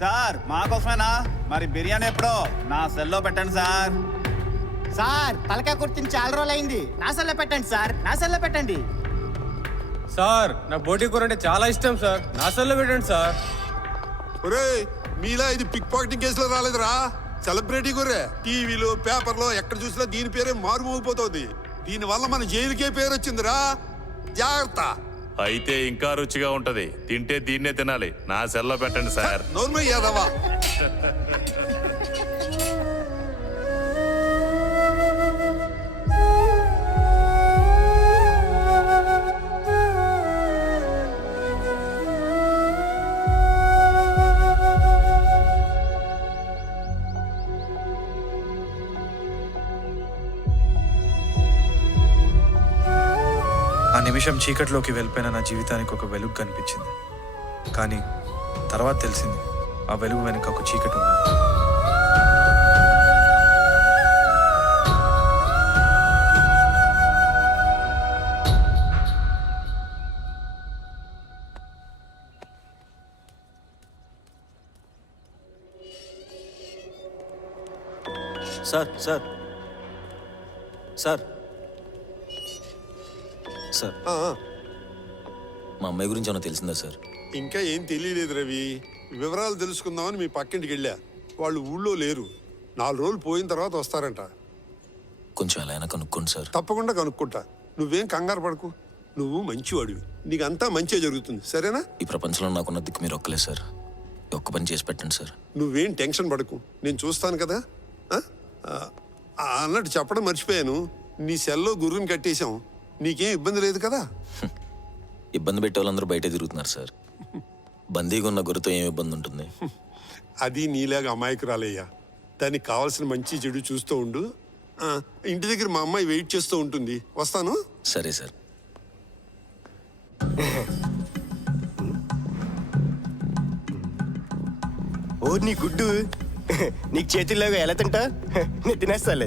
Sir మాకోసమేనా? మరి బిర్యానీ ఎప్పుడో నా సెల్లో పెట్టండి సార్. సార్ తలకాయ కుర్తిని చాలా రోజులు అయింది, నా సెల్లో పెట్టండి సార్, నా సెల్లో పెట్టండి. సార్ నాకు బోటి కూర అంటే చాలా ఇష్టం సార్, నా సెల్లో పెట్టండి సార్. ఒరేయ్ మీలా ఇది పిక్ పాకెటింగ్ కేసులో రాలేదురా, సెలబ్రిటీ గురే. టీవీలో పేపర్లో ఎక్కడ చూసినా దీని పేరే మారుమోగిపోతుంది. దీనివల్ల మన జైలుకే పేరు వచ్చిందిరా, జాగ్రత్త. అయితే ఇంకా రుచిగా ఉంటది, తింటే దీన్నే తినాలి. నా సెల్లో పెట్టండి సార్. నోర్మల్ యాదవా. ఆ నిమిషం చీకట్లోకి వెళ్ళిపోయిన నా జీవితానికి ఒక వెలుగు కనిపించింది. కానీ తర్వాత తెలిసింది ఆ వెలుగు వెనుక ఒక చీకటి ఉంది. సార్ సార్ సార్ సార్ మా అమ్మాయి గురించి ఏమన్నా తెలిసిందా సార్? ఇంకా ఏం తెలియలేదు రవి. వివరాలు తెలుసుకుందామని మీ పక్కింటికి వెళ్ళా. వాళ్ళు ఊళ్ళో లేరు. 4 రోజులు పోయిన తర్వాత వస్తారంట. కొంచెం ఎలా అయినా కనుక్కోండి సార్. తప్పకుండా కనుక్కుంటా. నువ్వేం కంగారు పడకు. నువ్వు మంచివాడివి, నీకంతా మంచిగా జరుగుతుంది, సరేనా? ఈ ప్రపంచంలో నాకున్న దిక్కు మీరు ఒక్కలే సార్. ఒక్క పని చేసి పెట్టండి సార్. నువ్వేం టెన్షన్ పడకు, నేను చూస్తాను కదా. అన్నట్టు చెప్పడం మర్చిపోయాను, నీ సెల్లో గుర్రుని కట్టేశాం. నీకేం ఇబ్బంది లేదు కదా? ఇబ్బంది పెట్టే వాళ్ళందరూ బయటే తిరుగుతున్నారు సార్. బందీగా ఉన్న గుర్రుతో ఏం ఇబ్బంది ఉంటుంది? అది నీలాగా అమాయకురాలయ్యా. దానికి కావాల్సిన మంచి చెడు చూస్తూ ఉండు. ఇంటి దగ్గర మా అమ్మాయి వెయిట్ చేస్తూ ఉంటుంది. వస్తాను. సరే సార్. ఓ నీ గుడ్డు నీకు చేతుల్లోగా ఎలా తింటా, నేను తినేస్తాలే.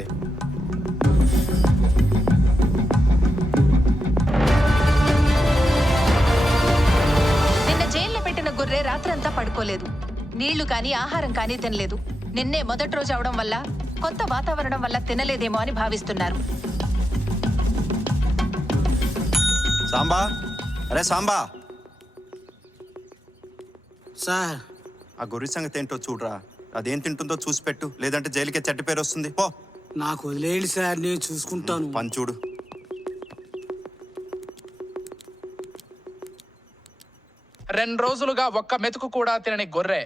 నిన్న జైల్లో పెట్టిన గొర్రె రాత్రంతా పడుకోలేదు, నీళ్లు కానీ ఆహారం కానీ తినలేదు. నిన్నే మొదటి రోజు అవడం వల్ల, కొత్త వాతావరణం వల్ల తినలేదేమో అని భావిస్తున్నారు. సాంబా, అరే సాంబా. సార్ ఆ గొర్రె సంగతి ఏంటో చూడరా. అదేం తింటుందో చూసి పెట్టు, లేదంటే జైలుకే చెడ్డ పేరు వస్తుంది. పో. నాకు వదిలేయండి సార్, నేను చూసుకుంటాను. పని చూడు. రెండు రోజులుగా ఒక్క మెతుకు కూడా తినని గొర్రె,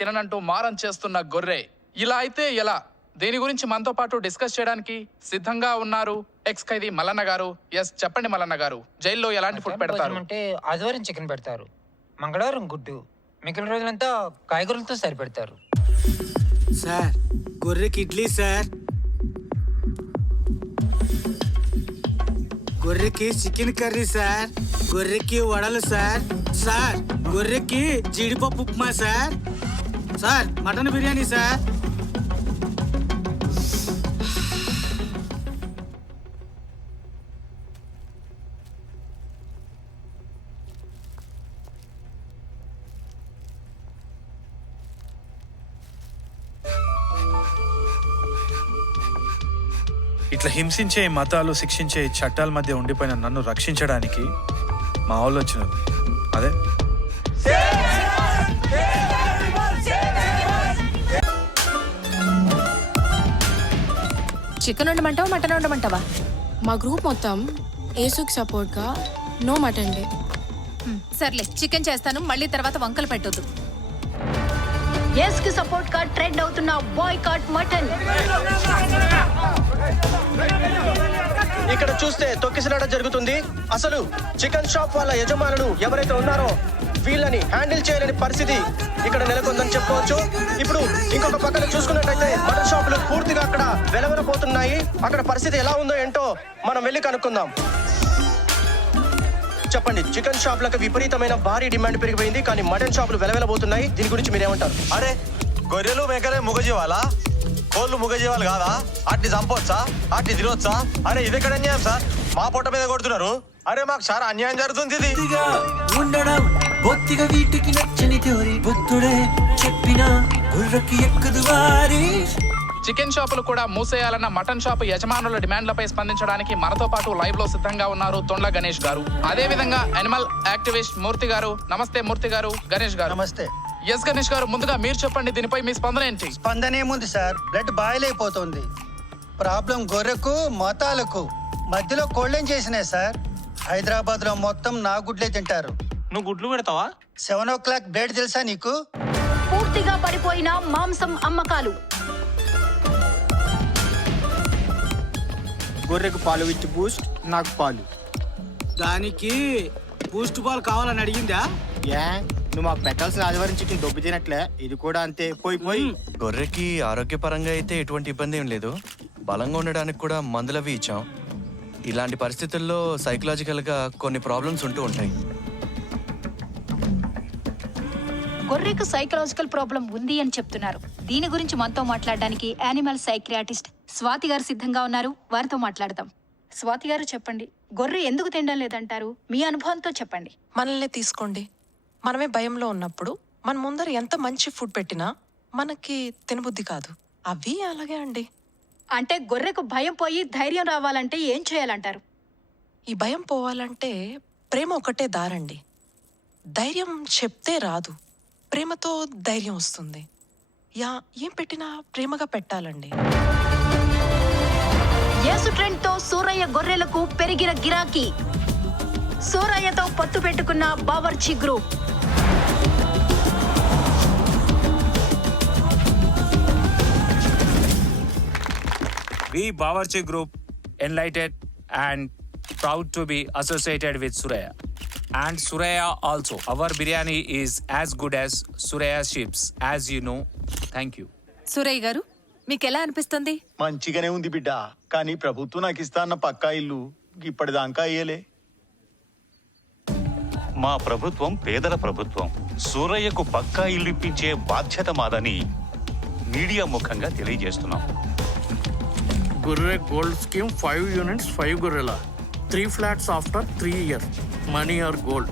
తిననంటూ మారం చేస్తున్న గొర్రె. ఇలా అయితే ఎలా? దీని గురించి మనతో పాటు డిస్కస్ చేయడానికి సిద్ధంగా ఉన్నారు ఎక్స్ ఖైదీ మల్లన్న గారు. ఎస్, చెప్పండి మల్లన్న గారు, జైల్లో ఎలాంటి ఫుడ్ పెడతారు? అంటే ఆదివారం చికెన్ పెడతారు, మంగళవారం గుడ్డు, మిగిలిన రోజులంతా కాయగూరలతో సరిపెడతారు. సార్ గొర్రెకి ఇడ్లీ సార్, గొర్రెకి చికెన్ కర్రీ సార్, గొర్రెకి వడలు సార్, సార్ గొర్రెకి జీడిపప్పు upma sir, sir mutton biryani sir. ఇట్లా హింసించే మతాలు, శిక్షించే చట్టాల మధ్య ఉండిపోయిన నన్ను రక్షించడానికి మా వాళ్ళు వచ్చినారు. అదే చికెన్ వండమంటావా, మటన్ వండమంటావా? మా గ్రూప్ మొత్తం ఏసుకి సపోర్ట్గా నో మటన్ డే. సర్లే, చికెన్ చేస్తాను, మళ్ళీ తర్వాత వంకలు పెట్టొద్దు. ఎస్ కి సపోర్ట్ గా ట్రెండ్ అవుతున్న బాయ్కాట్ మటన్. ఇక్కడ చూస్తే తొక్కిసలాట జరుగుతుంది. అసలు చికెన్ షాప్ వాళ్ళ యజమానులు ఎవరైతే ఉన్నారో వీళ్ళని హ్యాండిల్ చేయలేని పరిస్థితి ఇక్కడ నెలకొందని చెప్పుకోవచ్చు. ఇప్పుడు ఇంకొక పక్కన చూసుకున్నట్టయితే మటన్ షాపులు పూర్తిగా అక్కడ వెలవెలపోతున్నాయి. అక్కడ పరిస్థితి ఎలా ఉందో ఏంటో మనం వెళ్ళి కనుక్కుందాం. చెప్పండి, చికెన్ షాపులకు విపరీతమైన భారీ డిమాండ్ పెరిగిపోయింది, కానీ మటన్ షాపులు వెలవెలబోతున్నాయి. దీని గురించి మీరేమంటారు? అరే గొర్రెలు మేకలే ముగజీవాలా? కోళ్ళు ముగజీవాలు కాదా? వాటిని చంపొచ్చా? వాటిని తినొచ్చా? అరే ఇది ఎక్కడ అన్యాయం సార్? మా పొట్ట మీద కొడుతున్నారు. అరే మాకు చాలా అన్యాయం జరుగుతుంది. ఇది ఉండడం బొత్తిగా వీటికి నచ్చని థియరీ బుద్ధుడే చెప్పిన గుర్రకి ఎక్కదు వారి. చికెన్ షాపులు కూడా మూసేయాలన్న మటన్ షాపు యజమానుల డిమాండ్లపై స్పందించడానికి మనతో పాటు లైవ్ లో సిద్ధంగా ఉన్నారు తొండ్ల గణేష్ గారు. అదే విధంగా అనిమల్ యాక్టివిస్ట్ మూర్తి గారు. నమస్తే మూర్తి గారు. గణేష్ గారు. నమస్తే. ఎస్ గణేష్ గారు, ముందుగా మీరు చెప్పండి, దీనిపై మీ స్పందన ఏంటి? స్పందన ఏముంది సార్, బ్లడ్ బాయిల్ అయిపోతుంది. ప్రాబ్లం గొర్రెకు మతాలకు మధ్యలో కోళ్ళేం చేసినాయి సార్. హైదరాబాద్ లో మొత్తం నా గుడ్లే తింటారు. నువ్వు గుడ్లు పెడతావా? 7 o'clock బ్లేడ్ తెలుసా నీకు? పూర్తిగా పడిపోయిన మాంసం అమ్మకాలు. గొర్రెకు పాలు విత్ బూస్ట్, నాకు పాలు. దానికి బూస్ట్ పాలు కావాలని అడిగిందా? ఏ నువ్వు మాకు పెట్టాల్సిన ఆదివారం చికెన్ దొబ్బి తినట్లే, ఇది కూడా అంతే. పోయి గొర్రెకి ఆరోగ్యపరంగా అయితే ఎటువంటి ఇబ్బంది ఏం లేదు. బలంగా ఉండడానికి కూడా మందులవి ఇచ్చాం. ఇలాంటి పరిస్థితుల్లో సైకలాజికల్గా కొన్ని ప్రాబ్లమ్స్ ఉంటూ ఉంటాయి. గొర్రెకు సైకలాజికల్ ప్రాబ్లం ఉంది అని చెప్తున్నారు. దీని గురించి మనతో మాట్లాడడానికి యానిమల్ సైక్రియాటిస్ట్ స్వాతి గారు సిద్ధంగా ఉన్నారు. వారితో మాట్లాడదాం. స్వాతి గారు చెప్పండి, గొర్రె ఎందుకు తినడం లేదంటారు? మీ అనుభవంతో చెప్పండి. మనల్ని తీసుకోండి. మనమే భయంలో ఉన్నప్పుడు మన ముందర ఎంత మంచి ఫుడ్ పెట్టినా మనకి తినబుద్ధి కాదు. అవి అలాగే అండి. అంటే గొర్రెకు భయం పోయి ధైర్యం రావాలంటే ఏం చేయాలంటారు? ఈ భయం పోవాలంటే ప్రేమ ఒకటే దారండి. ధైర్యం చెప్తే రాదు, ప్రేమతో ధైర్యం వస్తుంది. ఏం పెట్టినా ప్రేమగా పెట్టాలండి. యేసు ట్రెండ్ తో సూరయ్య గొర్రెలకు పెరిగిన గిరాకీ. సూరయ్యతో పట్టు పెట్టుకున్న Bawarchi group. We Bawarchi Group, enlightened and proud to be associated with Suraya. And Suraya also. Our biryani is as good as Suraya chips, as you know. Thank you. Surayya గారు, మీకు ఎలా అనిపిస్తుంది? మంచిగానే ఉంది బిడ్డ, కానీ ప్రభుత్వం నాకు ఇస్తా అన్న పక్కా ఇల్లు ఇప్పటిదాకా అయ్యలే. మా ప్రభుత్వం పేదల ప్రభుత్వం. సూరయ్యకు పక్కా ఇల్లు ఇప్పించే బాధ్యత మాదని మీడియా ముఖంగా తెలియజేస్తున్నాం. గొర్రె గోల్డ్ స్కీమ్ 5 units 5 గొర్రెల 3 flats after 3 years money or gold.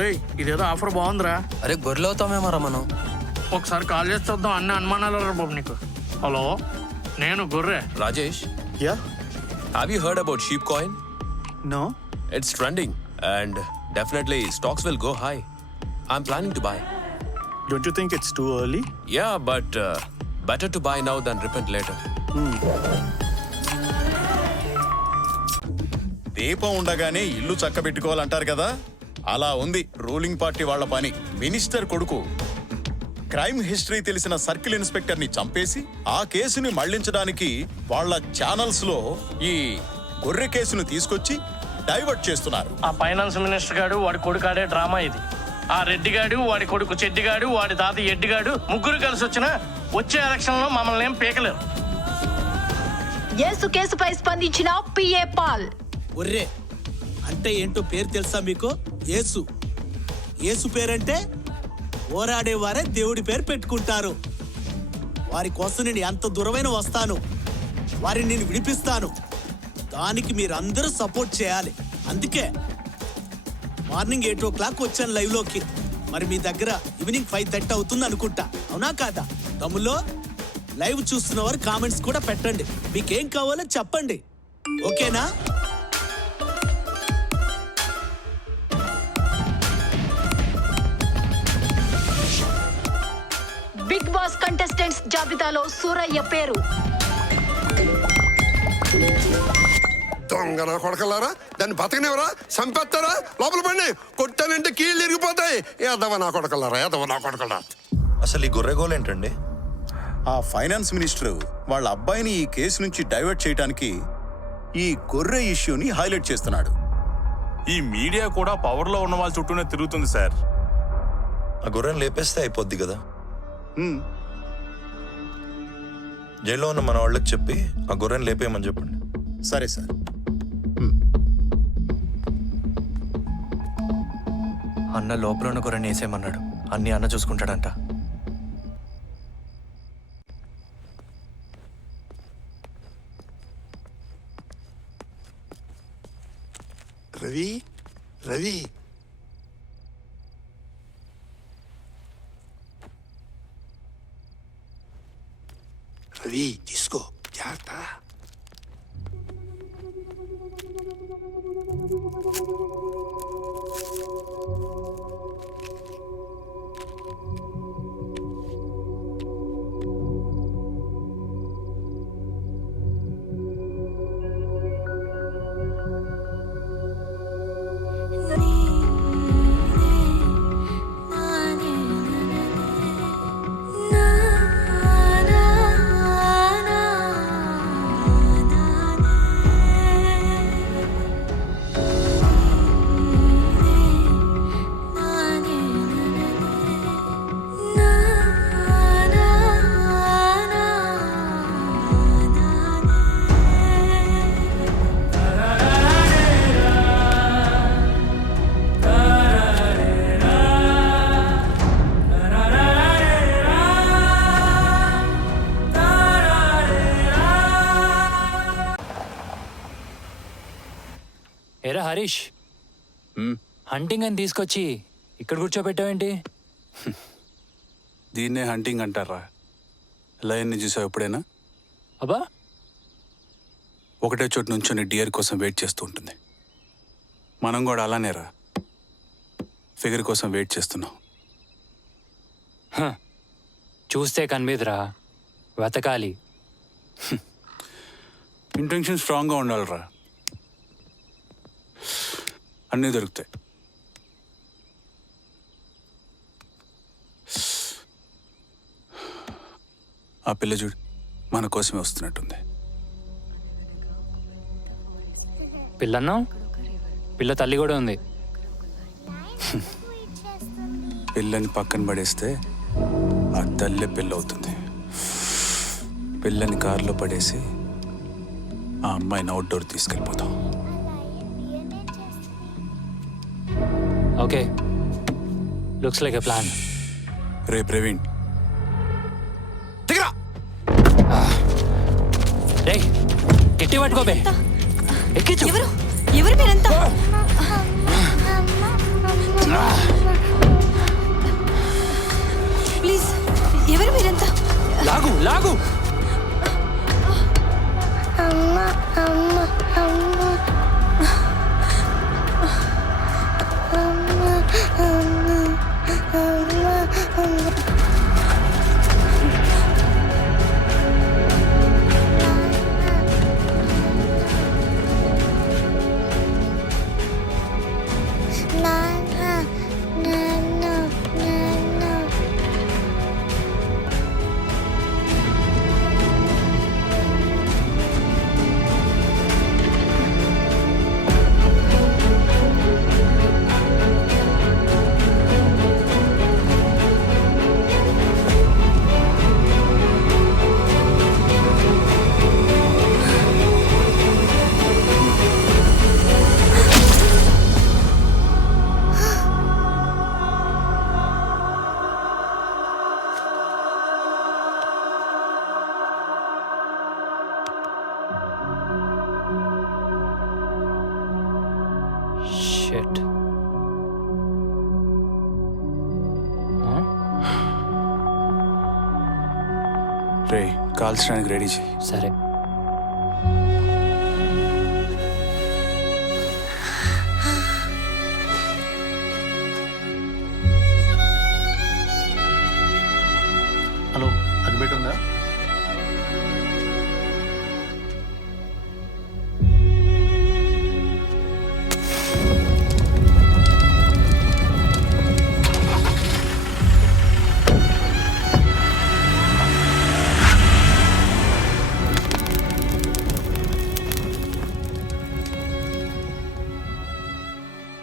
రే ఇదేదో ఆఫర్ బాగుందిరా. అరే గొర్రెలు అవుతామేమరా మనం. ఒకసారి కాల్ చేసి చూద్దాం. అన్ని అనుమానాలు రా బాబు నీకు. హలో, నేను గొర్రె. Rajesh, yeah have you heard about sheep coin? No. It's trending and definitely stocks will go high. I'm planning to buy. Don't you think it's too early? Yeah, but better to buy now than repent later. దీపం ఉండగానే ఇల్లు చక్కబెట్టుకోవాలంటారు కదా, అలా ఉంది ruling party వాళ్ళ పని. Minister కొడుకు crime history తెలిసిన సర్కిల్ ఇన్స్పెక్టర్ ని చంపేసి ఆ కేసుని మళ్లించడానికి వాళ్ళ ఛానల్స్ లో ఈ గొర్రె కేసును తీసుకొచ్చి డైవర్ట్ చేస్తున్నారు. ఆ ఫైనాన్స్ మినిస్టర్ గాడు వాడి కొడుకు ఆడే డ్రామా ఇది. ఆ రెడ్డిగాడు, వాడి కొడుకు చెడ్డిగాడు, వాడి తాత ఎడ్డిగాడు ముగ్గురు కలిసి వచ్చే ఎలక్షన్ లో మమ్మల్ని ఏం పీకలేరు. యేసు కేసుపై స్పందించిన పిఏ పాల్. ఒర్రే అంటే ఏంటో పేరు తెలుసా మీకు? యేసు. యేసు పేరంటే పోరాడేవారే దేవుడి పేరు పెట్టుకుంటారు. వారి కోసం నేను ఎంత దూరమైన వస్తాను, వారిని నేను విడిపిస్తాను. దానికి మీరందరూ సపోర్ట్ చేయాలి. అందుకే మార్నింగ్ 8 o'clock వచ్చాను లైవ్ లోకి. మరి మీ దగ్గర ఈవినింగ్ 5:30 అవుతుంది అనుకుంటా, అవునా కాదా? తమ్ముల్లో లైవ్ చూస్తున్న వారు కామెంట్స్ కూడా పెట్టండి. మీకేం కావాలో చెప్పండి, ఓకేనా? బిగ్ బాస్ కంటెస్టెంట్స్ జాబితాలో సూరయ్య పేరు. దొంగ నా కొడకలారా, దాన్ని బతకనివరా, చంపేస్తారా, లోపల పడి కొట్టానంటే కీళ్ళు ఇరిగిపోతాయి. ఎదవ నా కొడకలారా, ఎదవ నా కొడకలారా. అసలు ఈ గొర్రెగోలు ఏంటండి? ఆ ఫైనాన్స్ మినిస్టర్ వాళ్ళ అబ్బాయిని ఈ కేసు నుంచి డైవర్ట్ చేయడానికి ఈ గొర్రె ఇష్యూని హైలైట్ చేస్తున్నాడు. ఈ మీడియా కూడా పవర్ లో ఉన్న వాళ్ళ చుట్టూనే తిరుగుతుంది సార్. ఆ గొర్రెని లేపేస్తే అయిపోద్ది కదా. జైల్లో ఉన్న మన వాళ్ళకి చెప్పి ఆ గొర్రెని లేపేయమని చెప్పండి. సరే సార్. అన్న లోపల ఉన్న గొర్రెని వేసేయమన్నాడు. అన్ని అన్న చూసుకుంటాడంట. రవి రవి రవి తీసుకో జాగ్రత్త. ఏరా హరీష్, హంటింగ్ అని తీసుకొచ్చి ఇక్కడ కూర్చోబెట్టావేంటి? దీన్నే హంటింగ్ అంటారా? లయన్ని చూసావు ఎప్పుడైనా? అబ్బా, ఒకటే చోటు నుంచొని డియర్ కోసం వెయిట్ చేస్తూ ఉంటుంది. మనం కూడా అలానేరా, ఫిగర్ కోసం వెయిట్ చేస్తున్నాం. చూస్తే కనిపిదురా, వెతకాలి. ఇంటెన్షన్ స్ట్రాంగ్గా ఉండాలిరా, అన్నీ దొరుకుతాయి. ఆ పిల్ల చూడు, మన కోసమే వస్తున్నట్టుంది. పిల్లన్నావు, పిల్ల తల్లి కూడా ఉంది. పిల్లని పక్కన పడేస్తే ఆ తల్లే పిల్ల అవుతుంది. పిల్లని కారులో పడేసి ఆ అమ్మాయిని అవుట్డోర్ తీసుకెళ్ళిపోతాం. Okay, looks like a plan. రే ప్రవీణ్, రే గట్టి పట్టుకోబే, ఎక్కించు. ఎవరు మీరంతా? ప్లీజ్, ఎవరు మీరంతా? లాగు లాగు. అమ్మా అమ్మా అమ్మా అమ్మా అమ్మా అమ్మా అమ్మా. Shit. రే కాల్చడానికి రెడీ చేయి. సరే. హలో, అగ్గిపెట్టి ఉందా?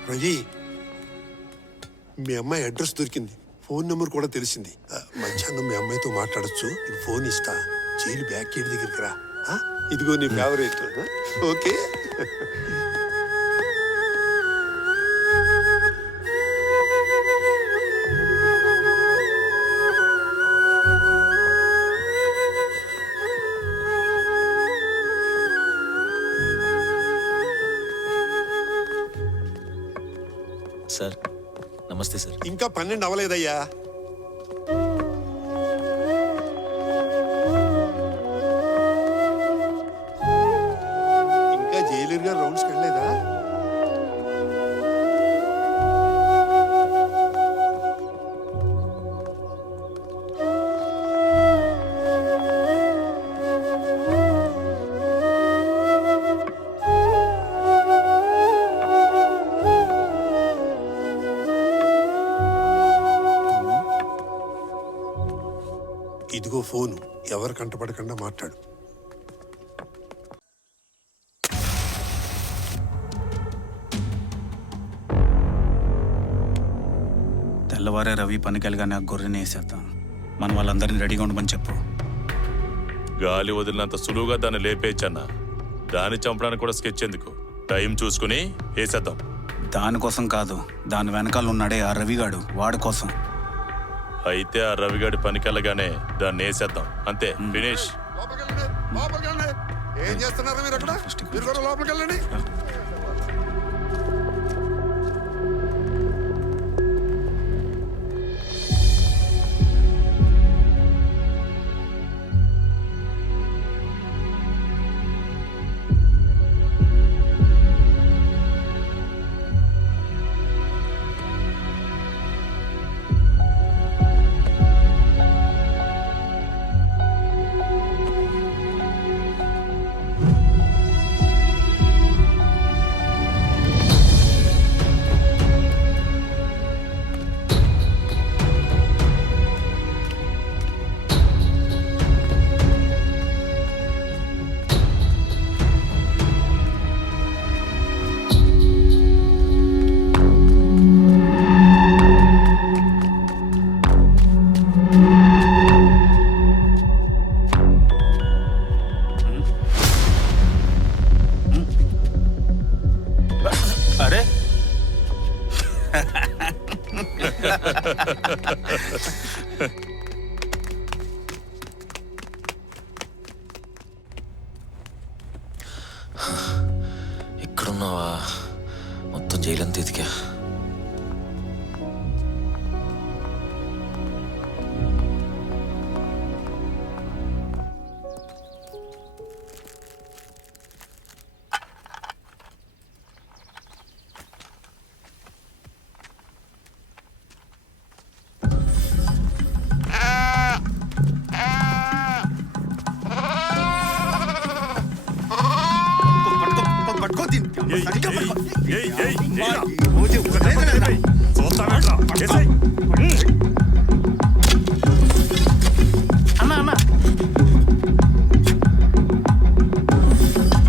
రవి, మీ అమ్మాయి అడ్రస్ దొరికింది, ఫోన్ నెంబర్ కూడా తెలిసింది. మధ్యాహ్నం మీ అమ్మాయితో మాట్లాడచ్చు. ఇది ఫోన్ ఇస్తా, జైలు బ్యాక్ గేట్ దగ్గరికి రా. ఇదిగో నీ ఫేవరెట్. ఓకే. సార్ నమస్తే సార్. ఇంకా 12 అవ్వలేదయ్యా. ఇంకా జైలర్ గారు రౌండ్స్కి వెళ్ళలేదా? ఇదిగో ఫోను, ఎవరు కంటపడకుండా మాట్లాడు. తెల్లవారే రవి పనికెళ్ళగానే ఆ గొర్రెని వేసేద్దాం. మన వాళ్ళందరినీ రెడీగా ఉండమని చెప్పు. గాలి వదిలినంత సులువుగా దాన్ని లేపేయచ్చన్నా. దాన్ని చంపడానికి కూడా స్కెచ్ ఎందుకు? టైం చూసుకుని వేసేద్దాం. దానికోసం కాదు, దాని వెనకాల ఉన్నాడే ఆ రవిగాడు, వాడి కోసం. అయితే ఆ రవిగాడి పనికెళ్ళగానే దాన్ని వేసేద్దాం, అంతే. ఫినిష్. ఏం చేస్తున్నారా మీరు అక్కడ? మీరు కూడా లోపలికి వెళ్ళండి. అరే ఇక్కడున్నావా? మొత్తం జైలంతా ఎతికా.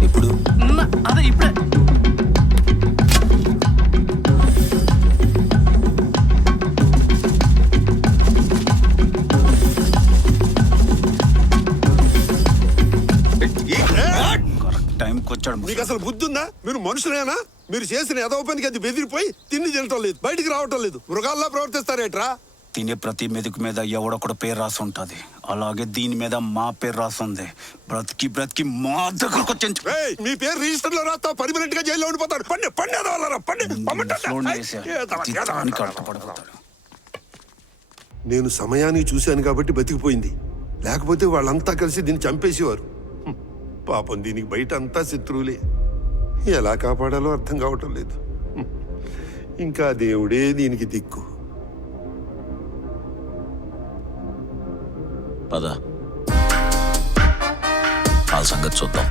ఇప్పుడు అదే ఇప్పుడే టైంకి వచ్చాడు. మీకు అసలు బుద్ధి ఉందా? మీరు మనుషులేనా? మీరు చేసిన ఏదో పనికి అది బెదిరిపోయి తిండి తినటం లేదు, బయటికి రావటం లేదు. మృగాల్లా ప్రవర్తిస్తారేట్రా? తినే ప్రతి మెతుకు మీద ఎవడొకడు పేరు రాసి ఉంటది. అలాగే దీని మీద మా పేరు రాసి ఉంది. బ్రతికి బ్రతికి మా దగ్గరకు వచ్చి ఏయ్, మీ పేరు రిజిస్టర్ లో రాస్తా, పర్మనెంట్ గా జైల్లో ఉండిపోతారు. పండి పండి అదవాలరా, పండి నేను సమయానికి చూశాను కాబట్టి బతికిపోయింది. లేకపోతే వాళ్ళంతా కలిసి దీన్ని చంపేసేవారు. పాపం దీనికి బయట అంతా శత్రువులే. ఎలా కాపాడాలో అర్థం కావటం లేదు. ఇంకా దేవుడే దీనికి దిక్కు. పద, వాళ్ళ సంగతి చూద్దాం.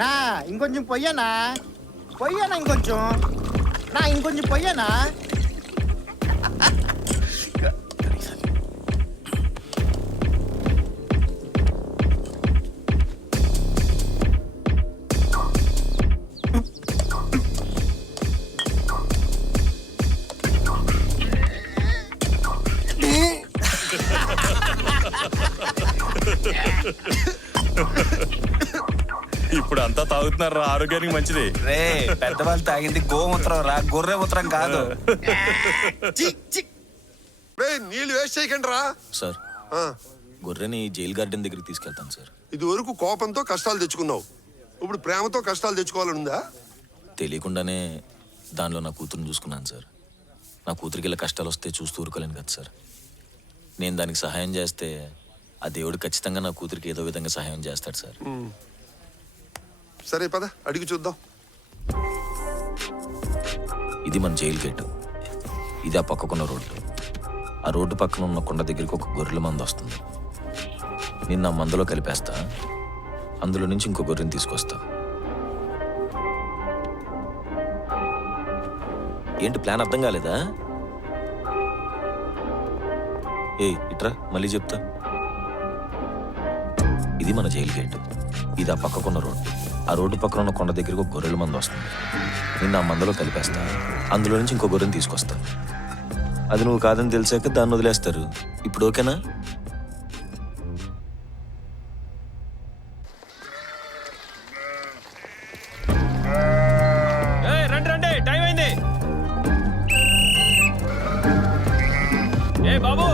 నా ఇంకొంచెం పొయ్యనా, పొయ్యనా ఇంకొంచెం, నా ఇంకొంచెం పొయ్యనా. ఇప్పుడు అంతా తాగుతున్నారు, ఆరోగ్యానికి మంచిది. రే పెద్దవాళ్ళు తాగింది గోమూత్రం రా, గొర్రె మూత్రం కాదు. నీళ్ళు వేస్ట్ చేయకండి రా. సార్, గొర్రెని జైల్ గార్డెన్ దగ్గరికి తీసుకెళ్తాను సార్. ఇది వరకు కోపంతో కష్టాలు తెచ్చుకున్నావు, ఇప్పుడు ప్రేమతో కష్టాలు తెచ్చుకోవాలనుందా? తెలియకుండానే దానిలో నా కూతురుని చూసుకున్నాను సార్. నా కూతురికి ఇలా కష్టాలు వస్తే చూస్తూ ఊరుకోలేను కదా సార్. నేను దానికి సహాయం చేస్తే ఆ దేవుడు ఖచ్చితంగా నా కూతురికి ఏదో విధంగా సహాయం చేస్తాడు సార్. సరే పద అడిగి చూద్దాం. ఇది మన జైలు గేటు, ఇది ఆ పక్కకున్న రోడ్డు. ఆ రోడ్డు పక్కన ఉన్న కొండ దగ్గరికి ఒక గొర్రెల మంద వస్తుంది. నిన్న ఆ మందలో కలిపేస్తా, అందులో నుంచి ఇంకో గొర్రెని తీసుకొస్తా. ఏంటి ప్లాన్ అర్థం కాలేదా? ఇట్రా మళ్ళీ చెప్తా. ఇది మన జైలు గేటు, ఇది ఆ పక్కకున్న రోడ్డు. ఆ రోడ్డు పక్కన ఉన్న కొండ దగ్గరికి ఒక గొర్రెల మంద వస్తుంది. నిన్న ఆ మందలో కలిపేస్తా, అందులో నుంచి ఇంకో గొర్రెని తీసుకొస్తా. అది నువ్వు కాదని తెలిసాక దాన్ని వదిలేస్తారు. ఇప్పుడు ఓకేనా? రండి రండి, టైం అయింది. ఏ బాబు,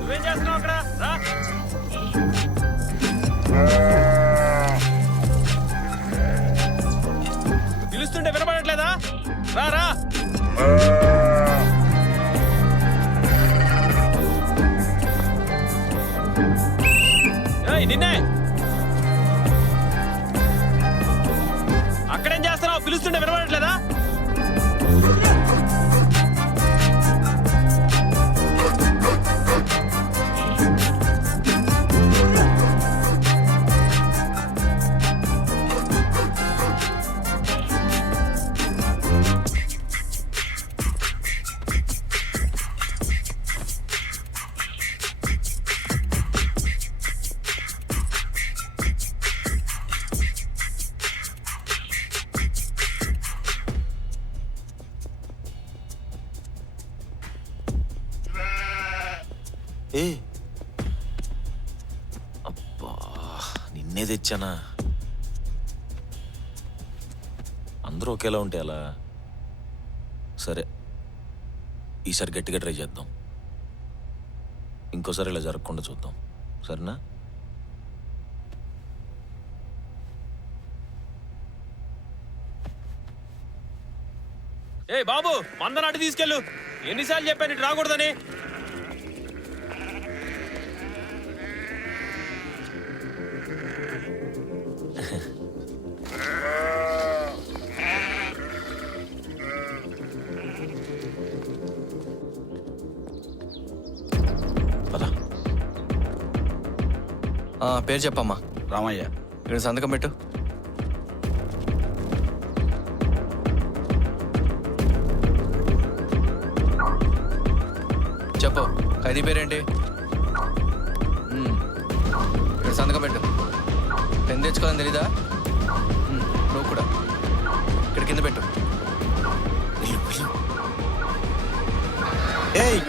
నువ్వేం చేస్తున్నావు అక్కడ? రా. పిలుస్తుంటే వినపడట్లేదా? రా రా. నిన్నే అక్కడేం చేస్తున్నావు? పిలుస్తుంటే వినపడట్లేదా? అబ్బా, నిన్నే తెచ్చానా? అందరూ ఒకేలా ఉంటే అలా. సరే, ఈసారి గట్టిగా ట్రై చేద్దాం. ఇంకోసారి ఇలా జరగకుండా చూద్దాం, సరేనా? ఏ బాబు, మందనాటి తీసుకెళ్ళు. ఎన్నిసార్లు చెప్పాను ఇటు రాకూడదని? పేరు చెప్పమ్మా. రామయ్య. ఇక్కడ సంతకం పెట్టు. చెప్పు, ఖైదీ పేరేంటి? ఇక్కడ సంతకం పెట్టు. పెన్ తెచ్చుకోవాలని తెలీదా? నువ్వు కూడా ఇక్కడ కింద పెట్టు. ఏయ్,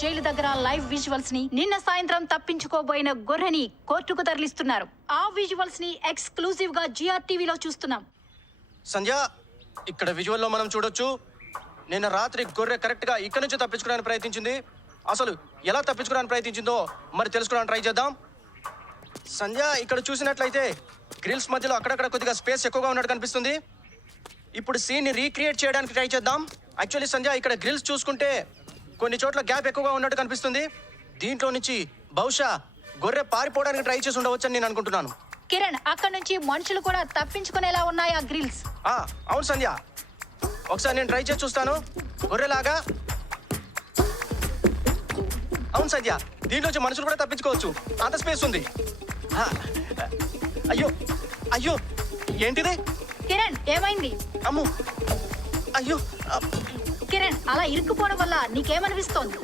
జైలు దగ్గర లైవ్ విజువల్స్ ని నిన్న సాయంత్రం తప్పించుకోబోయిన గొర్రెని కోర్టుకు తరలిస్తున్నారు. ఆ విజువల్స్ ని ఎక్స్క్లూజివ్ గా జిఆర్ టీవీలో చూస్తున్నాం. సంధ్య, ఇక్కడ విజువల్లో మనం చూడొచ్చు, నిన్న రాత్రి గొర్రె కరెక్ట్ గా ఇక్కడ నుంచి తప్పించుకోవడానికి ప్రయత్నించింది. అసలు ఎలా తప్పించుకోవడానికి ప్రయత్నించిందో మరి తెలుసుకోవడానికి ట్రై చేద్దాం. సంధ్య, ఇక్కడ చూసినట్లయితే గ్రిల్స్ మధ్యలో అక్కడక్కడ కొద్దిగా స్పేస్ ఎక్కువగా ఉన్నట్టు కనిపిస్తుంది. ఇప్పుడు సీన్ ని రీక్రియేట్ చేయడానికి ట్రై చేద్దాం. యాక్చువల్లీ సంధ్య, ఇక్కడ గ్రిల్స్ చూసుకుంటే కొన్ని చోట్ల గ్యాప్ ఎక్కువగా ఉన్నట్టు కనిపిస్తుంది. దీంట్లో నుంచి బహుశా గొర్రె పారిపోవడానికి ట్రై చేసి ఉండవచ్చని నేను అనుకుంటున్నాను. కిరణ్, అక్కడ నుంచి మనుషులు కూడా తప్పించుకునేలా ఉన్నాయి ఆ గ్రిల్స్. అవును సంధ్య, ఒకసారి నేను ట్రై చేసి చూస్తాను. గొర్రెలాగా. అవును సంధ్య, దీంట్లోంచి మనుషులు కూడా తప్పించుకోవచ్చు, అంత స్పేస్ ఉంది. అయ్యో అయ్యో, ఏంటిది? కిరణ్, ఏమైంది? అమ్ము, అయ్యో, కిరణ్ అలా ఇరుక్కుపోవడం వల్ల నీకేమనిపిస్తోంది?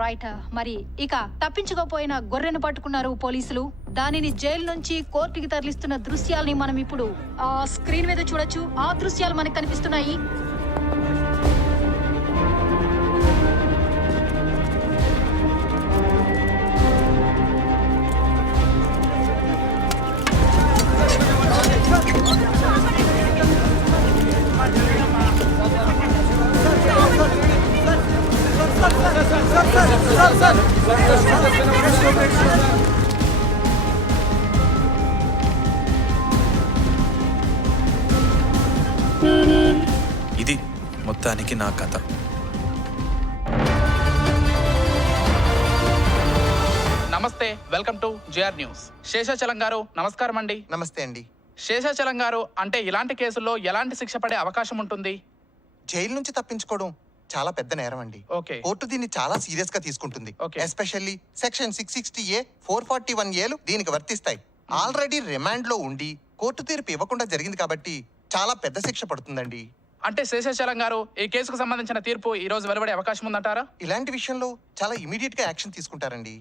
రైట్. మరి ఇక తప్పించుకోపోయిన గొర్రెను పట్టుకున్నారు పోలీసులు. దానిని జైలు నుంచి కోర్టుకి తరలిస్తున్న దృశ్యాల్ని మనం ఇప్పుడు స్క్రీన్ మీద చూడొచ్చు. ఆ దృశ్యాలు మనకు కనిపిస్తున్నాయి. ఇది మొత్తానికి నా కథ. నమస్తే, welcome to JR news. Seshachalam గారు నమస్కారం అండి. నమస్తే అండి. శేషాచలం గారు, అంటే ఇలాంటి కేసుల్లో ఎలాంటి శిక్ష పడే అవకాశం ఉంటుంది? జైలు నుంచి తప్పించుకోవడం చాలా పెద్ద నేరం అండి. ఓకే. కోర్టు దీన్ని చాలా సీరియస్ గా తీసుకుంటుంది. ఎస్పెషల్లీ సెక్షన్ 660A 441A దీనికి వర్తిస్తాయి. ఆల్రెడీ రిమాండ్ లో ఉండి కోర్టు తీర్పు ఇవ్వకుండా జరిగింది కాబట్టి చాలా పెద్ద శిక్ష పడుతుందండి. అంటే శేషాచలం గారు, ఈ కేసుకు సంబంధించిన తీర్పు ఈ రోజు వెలువడే అవకాశం ఉందంటారా? ఇలాంటి విషయంలో చాలా ఇమీడియట్ గా యాక్షన్ తీసుకుంటారండి.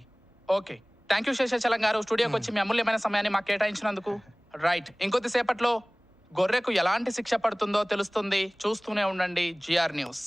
ఓకే, థ్యాంక్ యూ శేషాచలం గారు, స్టూడియోకి వచ్చి మీ అమూల్యమైన సమయాన్ని మాకు కేటాయించినందుకు. రైట్, ఇంకొద్దిసేపట్లో గొర్రెకు ఎలాంటి శిక్ష పడుతుందో తెలుస్తుంది. చూస్తూనే ఉండండి జిఆర్ న్యూస్.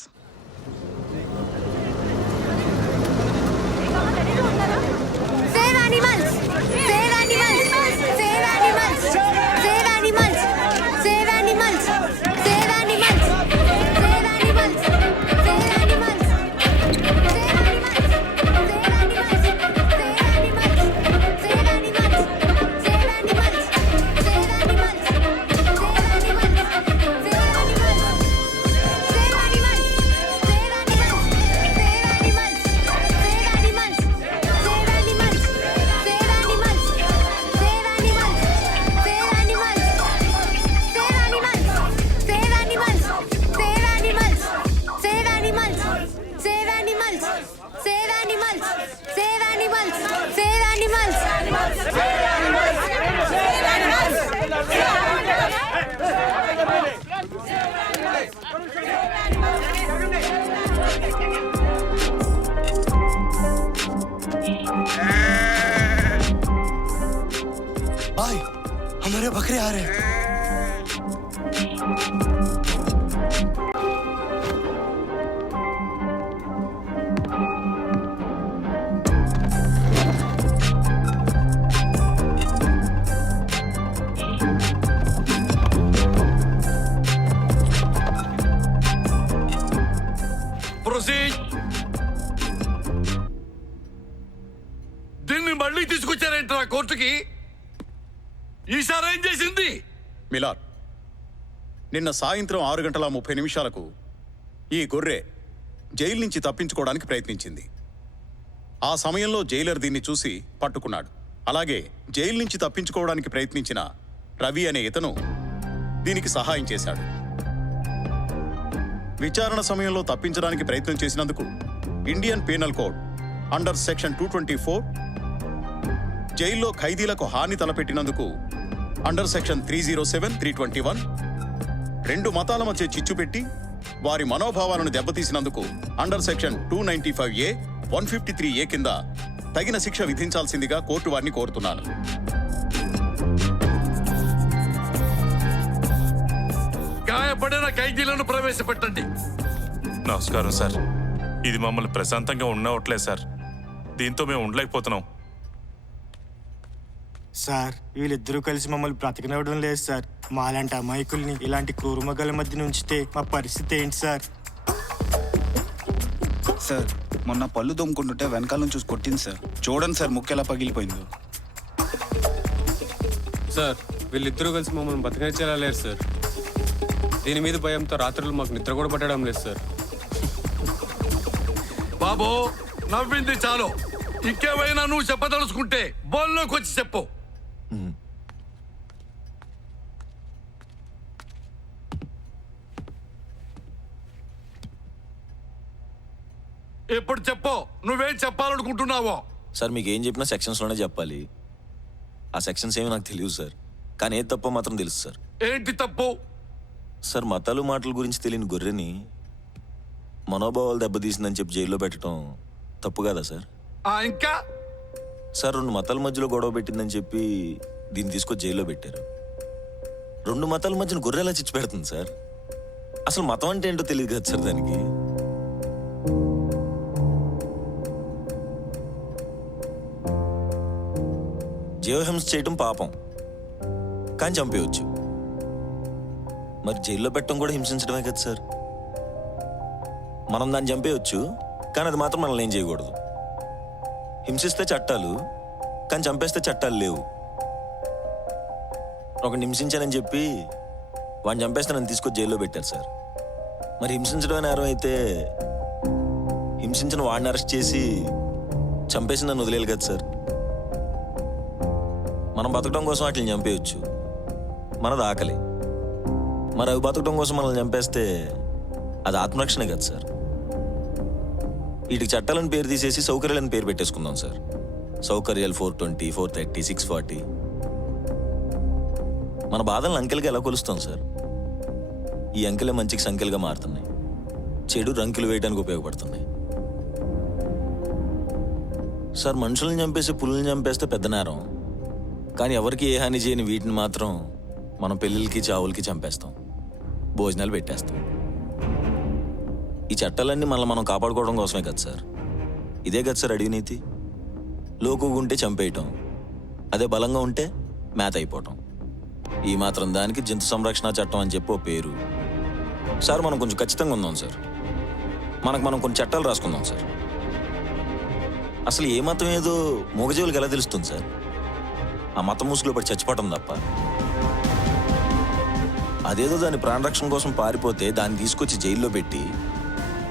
हमारे बकरे आ रहे हैं. దీన్ని మళ్ళీ తీసుకొచ్చారేంట్రా కోర్టుకి? ఈసారి ఏం చేసింది? మిలార్, నిన్న సాయంత్రం 6:30 ఈ గొర్రె జైలు నుంచి తప్పించుకోవడానికి ప్రయత్నించింది. ఆ సమయంలో జైలర్ దీన్ని చూసి పట్టుకున్నాడు. అలాగే జైలు నుంచి తప్పించుకోవడానికి ప్రయత్నించిన రవి అనే ఇతను దీనికి సహాయం చేశాడు. విచారణ సమయంలో తప్పించడానికి ప్రయత్నం చేసినందుకు Indian penal code under section 224, జైల్లో ఖైదీలకు హాని తలపెట్టినందుకు అండర్ సెక్షన్ 307, 321, 2 మతాల మధ్య చిచ్చు పెట్టి వారి మనోభావాలను దెబ్బతీసినందుకు అండర్ సెక్షన్ 295A, 153A కింద తగిన శిక్ష విధించాల్సిందిగా కోర్టు వారిని కోరుతున్నాను. గాయపడిన ఖైదీలను ప్రవేశపెట్టండి. నమస్కారం సార్. ఇది మమ్మల్ని ప్రశాంతంగా ఉండవట్లేదు సార్. దీంతో మేము ఉండలేకపోతున్నాం సార్. వీళ్ళిద్దరూ కలిసి మమ్మల్ని బ్రతకనివ్వడం లేదు సార్. మాలాంటి అమాయకుల్ని ఇలాంటి క్రూరమగల మధ్య ఉంచితే మా పరిస్థితి ఏంటి సార్? సార్, మొన్న పళ్ళు దొమ్ముకుంటుంటే వెనకాల నుంచి చూసి కొట్టింది సార్. చూడండి సార్, ముక్కు ఎలా పగిలిపోయిందో. సార్, వీళ్ళిద్దరూ కలిసి మమ్మల్ని బతకనిచ్చేలా లేరు సార్. దీని మీద భయంతో రాత్రులు మాకు నిద్ర కూడా పట్టడం లేదు సార్. బాబు, నవ్వింది చాలు. ఇంకేమైనా నువ్వు చెప్పదలుచుకుంటే బోల్లోకి వచ్చి చెప్పు. ఇప్పుడు చెప్పు, నువ్వేం చెప్పాలనుకుంటున్నావో. సార్, మీకు ఏం చెప్పినా సెక్షన్స్లోనే చెప్పాలి. ఆ సెక్షన్స్ ఏమి నాకు తెలియదు సార్. కానీ ఏ తప్పో మాత్రం తెలుసు సార్. ఏంటి తప్పు? సార్ మతాలు మాటల గురించి తెలియని గొర్రెని మనోభావాలు దెబ్బతీసిందని చెప్పి జైల్లో పెట్టడం తప్పు కదా సార్? ఇంకా సార్ 2 మతాల మధ్యలో గొడవ పెట్టిందని చెప్పి దీన్ని తీసుకొచ్చి జైల్లో పెట్టారు. 2 మతాల మధ్యన గొర్రె ఎలా చిచ్చు పెడుతుంది సార్? అసలు మతం అంటే ఏంటో తెలియదు కదా సార్ దానికి. జీవహింస చేయటం పాపం, కానీ చంపేయచ్చు. మరి జైల్లో పెట్టడం కూడా హింసించడమే కదా సార్. మనం దాన్ని చంపేయచ్చు, కానీ అది మాత్రం మనల్ని ఏం చేయకూడదు. హింసిస్తే చట్టాలు, కానీ చంపేస్తే చట్టాలు లేవు. ఒకరిని హింసించానని చెప్పి వాడిని చంపేస్తే నన్ను తీసుకొచ్చి జైల్లో పెట్టారు సార్. మరి హింసించడం నేరం అయితే హింసించిన వాడిని అరెస్ట్ చేసి చంపేసి నన్ను వదిలేయాలి కదా సార్. మనం బతకడం కోసం వాటిని చంపేయచ్చు, మనది ఆకలి. మరి అవి బతకడం కోసం మనల్ని చంపేస్తే అది ఆత్మరక్షణే కదా సార్. వీటికి చట్టాలను పేరు తీసేసి సౌకర్యాలను పేరు పెట్టేసుకుందాం సార్. సౌకర్యాలు 420, 430, 640. మన బాధలను అంకెలుగా ఎలా కొలుస్తాం సార్? ఈ అంకెలే మంచికి సంఖ్యలుగా మారుతున్నాయి, చెడు రంకెలు వేయడానికి ఉపయోగపడుతున్నాయి సార్. మనుషులను చంపేసి పులుల్ని చంపేస్తే పెద్ద నేరం, కానీ ఎవరికి ఏ హాని చేయని వీటిని మాత్రం మనం పెళ్ళిళ్ళకి చావులకి చంపేస్తాం, భోజనాలు పెట్టేస్తాం. ఈ చట్టాలన్నీ మనం కాపాడుకోవడం కోసమే కదా సార్. ఇదే కదా సార్ అడిగి నీతి. లోకుగా ఉంటే చంపేయటం, అదే బలంగా ఉంటే మేత అయిపోవటం. ఈ మాత్రం దానికి జంతు సంరక్షణ చట్టం అని చెప్పి ఓ పేరు. సార్ మనం కొంచెం ఖచ్చితంగా ఉందాం సార్. మనం కొన్ని చట్టాలు రాసుకుందాం సార్. అసలు ఏ మతం ఏదో మూగజీవులకు ఎలా తెలుస్తుంది సార్? ఆ మతం ముసుగులో పడి చచ్చిపోవటం తప్ప. అదేదో దాని ప్రాణరక్షణ కోసం పారిపోతే దాన్ని తీసుకొచ్చి జైల్లో పెట్టి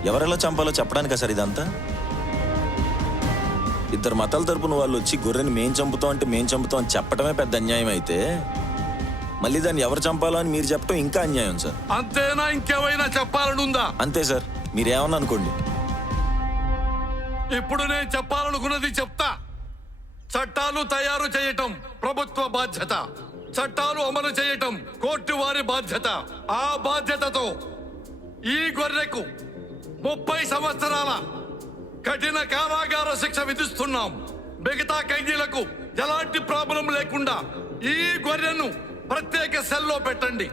ఎవరెలా చంపాలో చెప్పడానికా సార్ ఇదంతా? 2 మతాల తరపున వాళ్ళు వచ్చి గొర్రెని మేం చంపుతాం అంటే మేం చంపుతాం అని చెప్పడమే పెద్ద అన్యాయం అయితే, మళ్ళీ దాన్ని ఎవరు చంపాలో అని మీరు చెప్పడం ఇంకా అన్యాయం సార్. అంతేనా? ఇంకేమైనా చెప్పాలనుందా? అంతే సార్, మీరేమన్నా అనుకోండి. ఇప్పుడు నేను చెప్పాలనుకున్నది చెప్తా. చట్టాలు తయారు చేయటం ప్రభుత్వ బాధ్యత, చట్టాలు అమలు చేయటం కోర్టు వారి బాధ్యత. ఆ బాధ్యతతో ఈ గొర్రెకు 30 సంవత్సరాల కఠిన కారాగార శిక్ష విధిస్తున్నాం. మిగతా ఖైదీలకు ఎలాంటి ప్రాబ్లం లేకుండా ఈ గొర్రెను ప్రత్యేక సెల్లో పెట్టండి.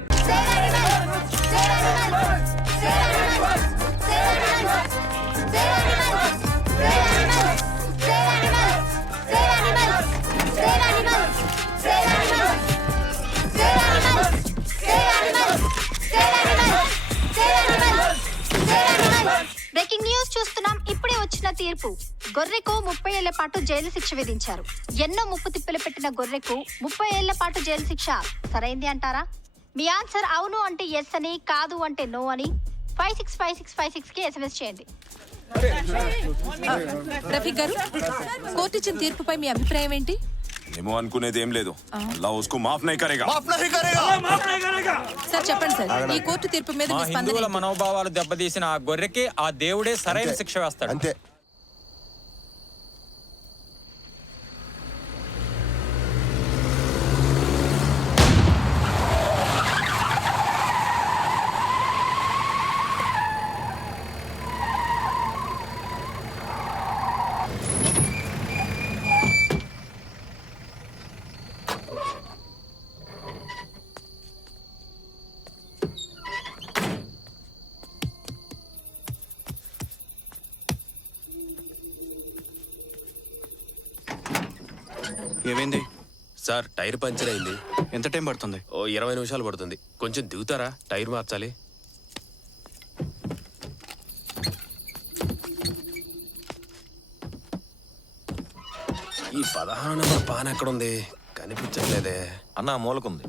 బ్రేకింగ్ న్యూస్ చూస్తున్నాం. ఇప్పుడే వచ్చిన తీర్పు. గొర్రెకు 30 ఏళ్ల పాటు జైలు శిక్ష విధించారు. ఎన్నో ముప్పు తిప్పలు పెట్టిన గొర్రెకు 30 ఏళ్ల పాటు జైలు శిక్ష సరైంది అంటారా? మీ ఆన్సర్ అవును అంటే ఎస్ అని, కాదు అంటే నో అని 565656 కి SMS చేయండి. రఫీక్ గారు, కోర్టు ఇచ్చిన తీర్పుపై మీ అభిప్రాయం ఏంటి? ఏమో అనుకునేది ఏం లేదు. అల్లా ఉస్కో మాఫ్ నహీ కరేగా. సార్ చెప్పండి సార్, ఈ కోర్టు తీర్పు మీద మీ స్పందన హిందువుల ఏంటి? మనోభావాలు దెబ్బతీసిన ఆ గొర్రెకి ఆ దేవుడే సరైన శిక్ష వేస్తాడు. అంతే. ఏమైంది సార్? టైర్ పంచర్ అయింది. ఎంత టైం పడుతుంది? ఓ 20 నిమిషాలు పడుతుంది. కొంచెం దిగుతారా? టైర్ మార్చాలి. ఈ 16 నెంబర్ పాన్ ఎక్కడుంది? కనిపించట్లేదే. అన్న మూలకుంది.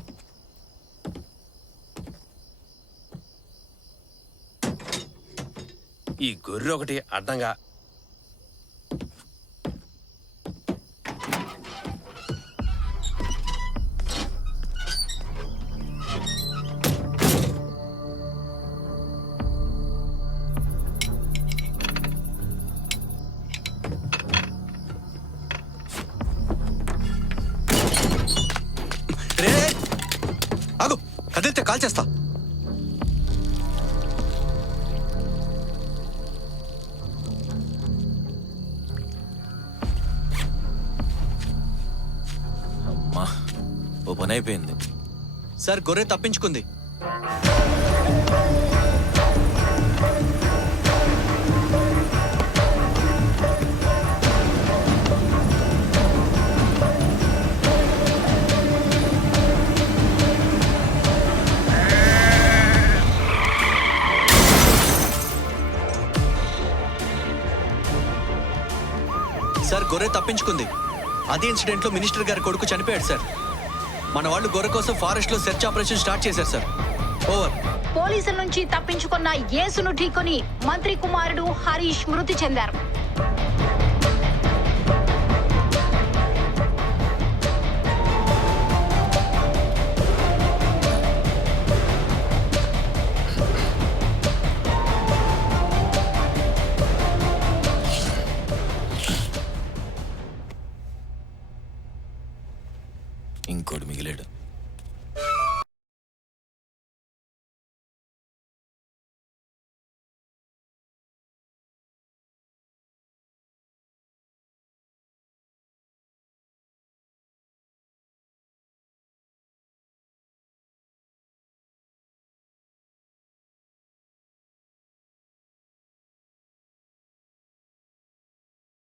ఈ గొర్రె ఒకటి అడ్డంగా. పని అయిపోయింది. సార్ గొర్రె తప్పించుకుంది. సార్ గొర్రె తప్పించుకుంది. అదే ఇన్సిడెంట్ లో మినిస్టర్ గారి కొడుకు చనిపోయాడు సార్. మన వాళ్ళు గొర్రె కోసం ఫారెస్ట్ లో సెర్చ్ ఆపరేషన్ స్టార్ట్ చేశారు సార్. ఓవర్. పోలీసుల నుంచి తప్పించుకున్న యేసును ఢీకొని మంత్రి కుమారుడు హరీష్ మృతి చెందారు.